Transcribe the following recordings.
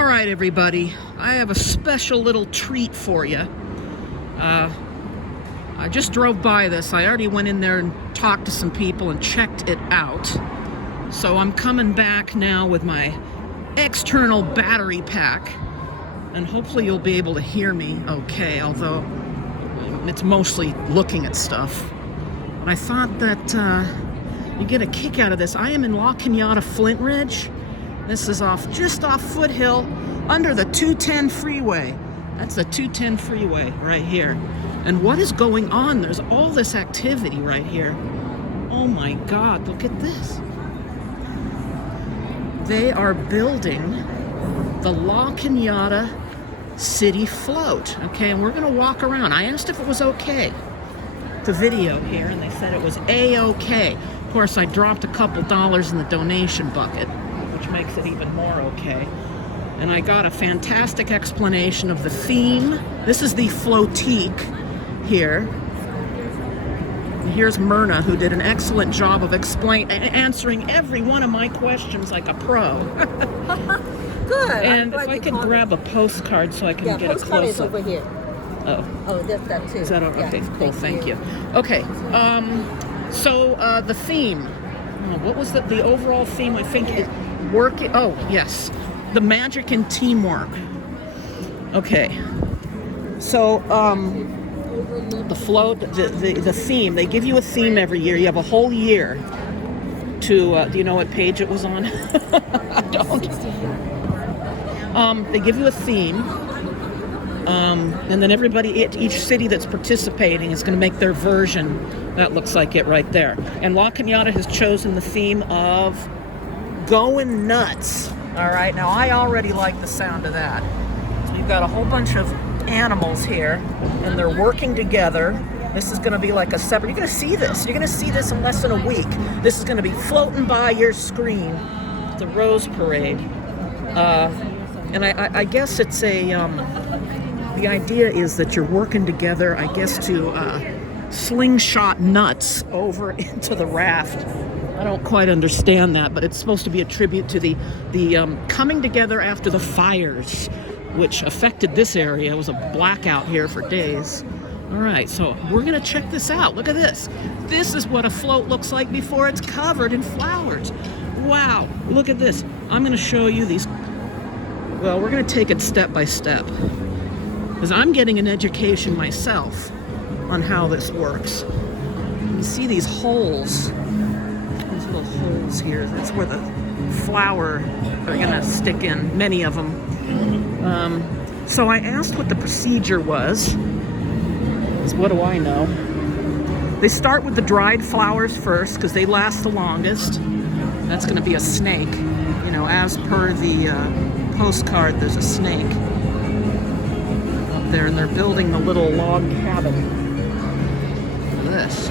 All right, everybody, I have a special little treat for you. I just drove by this. I already went in there and talked to some people and checked it out. So I'm coming back now with my external battery pack, and hopefully you'll be able to hear me okay, although it's mostly looking at stuff. But I thought that you get a kick out of this. I am in Canada-Flightridge. This is just off Foothill, under the 210 freeway. That's the 210 freeway right here. And what is going on? There's all this activity right here. Oh my God, look at this. They are building the La Cañada City Float. Okay, and we're gonna walk around. I asked if it was okay to video here, and they said it was A-okay. Of course, I dropped a couple dollars in the donation bucket, which makes it even more okay. And I got a fantastic explanation of the theme. This is the flotique here. And here's Myrna, who did an excellent job of answering every one of my questions like a pro. Good. And if I could grab a postcard so I can get a close-up. Postcard is over here. Oh, that's that too. Is that okay? Yeah. Cool. Thank you. Okay. So the theme. What was the overall theme? I think it working. Oh yes, the magic in teamwork. Okay. So the float, the theme. They give you a theme every year. You have a whole year to. Do you know what page it was on? I don't. They give you a theme. And then everybody, each city that's participating is going to make their version. That looks like it right there. And La Cañada has chosen the theme of Goin Nuts. All right, now I already like the sound of that. So you've got a whole bunch of animals here, and they're working together. This is going to be like a separate, you're going to see this. You're going to see this in less than a week. This is going to be floating by your screen. The Rose Parade. And I guess it's the idea is that you're working together, I guess, to slingshot nuts over into the raft. I don't quite understand that, but it's supposed to be a tribute to the coming together after the fires, which affected this area. It was a blackout here for days. All right, so we're gonna check this out. Look at this. This is what a float looks like before it's covered in flowers. Wow, look at this. I'm gonna show you these. Well, we're gonna take it step by step, because I'm getting an education myself on how this works. You see these holes, these little holes here. That's where the flower are gonna stick in, many of them. So I asked what the procedure was, because what do I know? They start with the dried flowers first, because they last the longest. That's gonna be a snake. You know, as per the postcard, there's a snake there, and they're building the little log cabin. Look at this.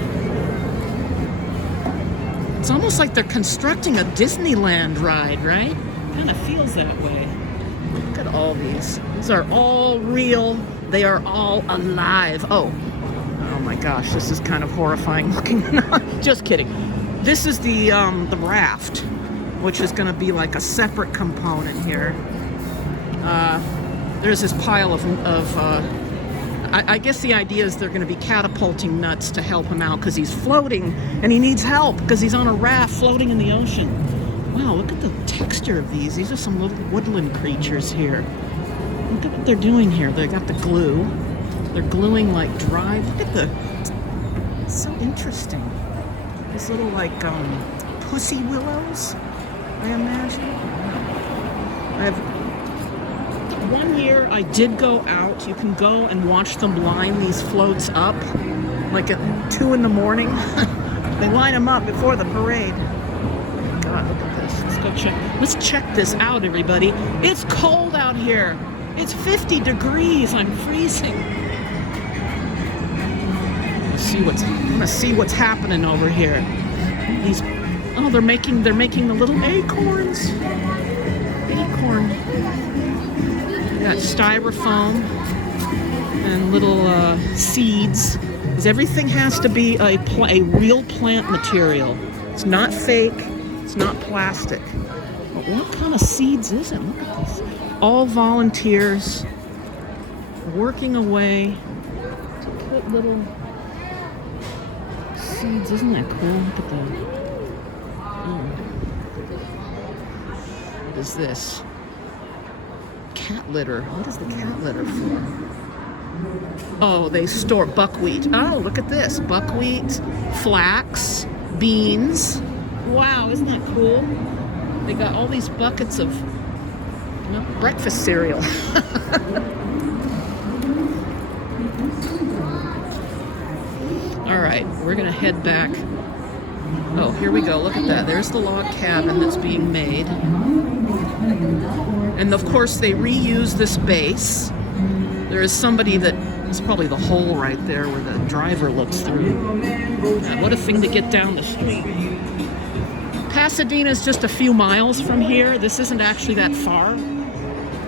It's almost like they're constructing a Disneyland ride, right? Kind of feels that way. Look at all these. These are all real. They are all alive. Oh my gosh, this is kind of horrifying looking. Just kidding. This is the raft, which is going to be like a separate component here. There's this pile of I guess the idea is they're going to be catapulting nuts to help him out, because he's floating and he needs help because he's on a raft floating in the ocean. Wow, look at the texture of these. These are some little woodland creatures here. Look at what they're doing here. They got the glue. They're gluing like dry. Look at it's so interesting. This little like pussy willows, I imagine. One year I did go out. You can go and watch them line these floats up, like at 2 in the morning. They line them up before the parade. God, look at this. Let's go check. Let's check this out, everybody. It's cold out here. It's 50 degrees. I'm freezing. I'm gonna see what's happening over here. They're making the little acorns. Acorn. Got styrofoam and little seeds. Because everything has to be a real plant material. It's not fake. It's not plastic. what kind of seeds is it? Look at this. All volunteers working away to put little seeds. Isn't that cool? Look at that. What is this? Cat litter. What is the cat litter for? Oh, they store buckwheat. Oh, look at this. Buckwheat, flax, beans. Wow, isn't that cool? They got all these buckets of breakfast cereal. All right, we're gonna head back. Oh, here we go. Look at that. There's the log cabin that's being made. And of course, they reuse this base. There is somebody that, it's probably the hole right there where the driver looks through. Yeah, what a thing to get down the street. Pasadena's just a few miles from here. This isn't actually that far.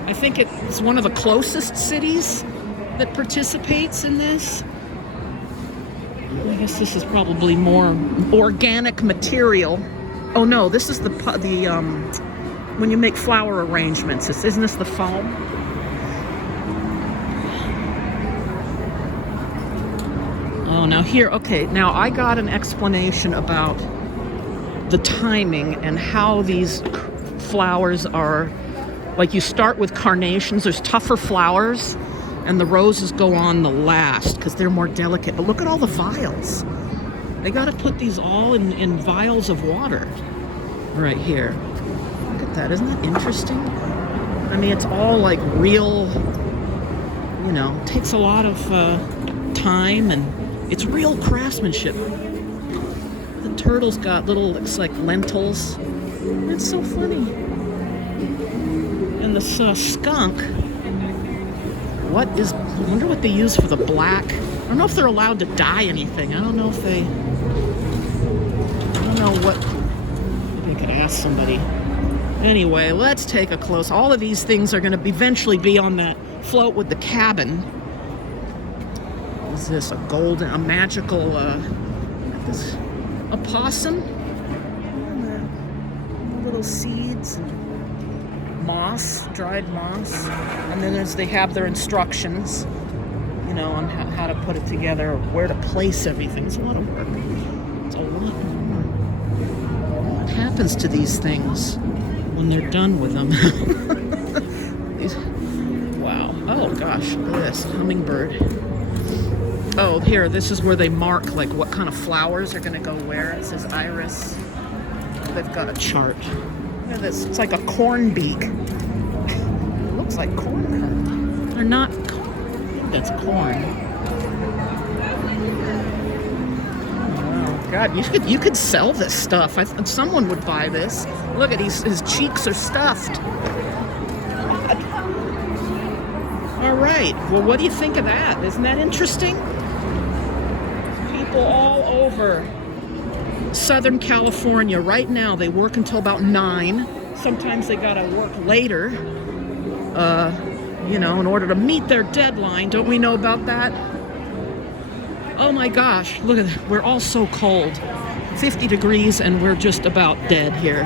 I think it's one of the closest cities that participates in this. I guess this is probably more organic material. Oh no, this is the when you make flower arrangements. Isn't this the foam? Oh, now here, okay, now I got an explanation about the timing and how these flowers are, like you start with carnations, there's tougher flowers, and the roses go on the last because they're more delicate. But look at all the vials. They got to put these all in vials of water right here. Look at that, isn't that interesting? I mean, it's all like real, you know, takes a lot of time, and it's real craftsmanship. The turtle's got little, looks like lentils. It's so funny. And the skunk, I wonder what they use for the black. I don't know if they're allowed to dye anything. I don't know what, maybe I could ask somebody. Anyway, let's take a close. All of these things are going to eventually be on that float with the cabin. What is this? A magical, look at this, a possum? And little seeds and moss, dried moss. And then they have their instructions, you know, on how to put it together, or where to place everything. It's a lot of work. It's a lot of work. What happens to these things when they're done with them? Wow. Oh gosh, look at this hummingbird. Oh, here, this is where they mark like what kind of flowers are going to go where. It says iris. They've got a chart. Look at this. It's like a corn beak. It looks like corn. They're not corn. I think that's corn. Oh, God, you could sell this stuff. Someone would buy this. Look at his cheeks are stuffed. All right. Well, what do you think of that? Isn't that interesting? People all over Southern California right now, they work until about 9. Sometimes they gotta work later, you know, in order to meet their deadline. Don't we know about that? Oh my gosh, look at that. We're all so cold. 50 degrees and we're just about dead here.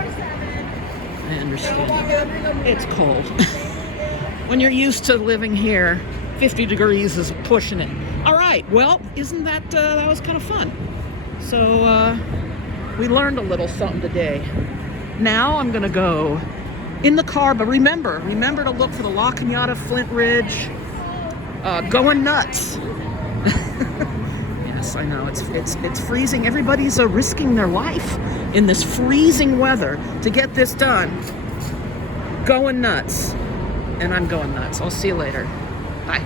I understand. It's cold. When you're used to living here, 50 degrees is pushing it. All right, well, isn't that, that was kind of fun. So, we learned a little something today. Now I'm gonna go in the car, but remember to look for the La Canada-Flightridge Goin Nuts. Yes, I know, it's freezing. Everybody's risking their life in this freezing weather to get this done. Goin Nuts. And I'm going nuts. I'll see you later. Bye.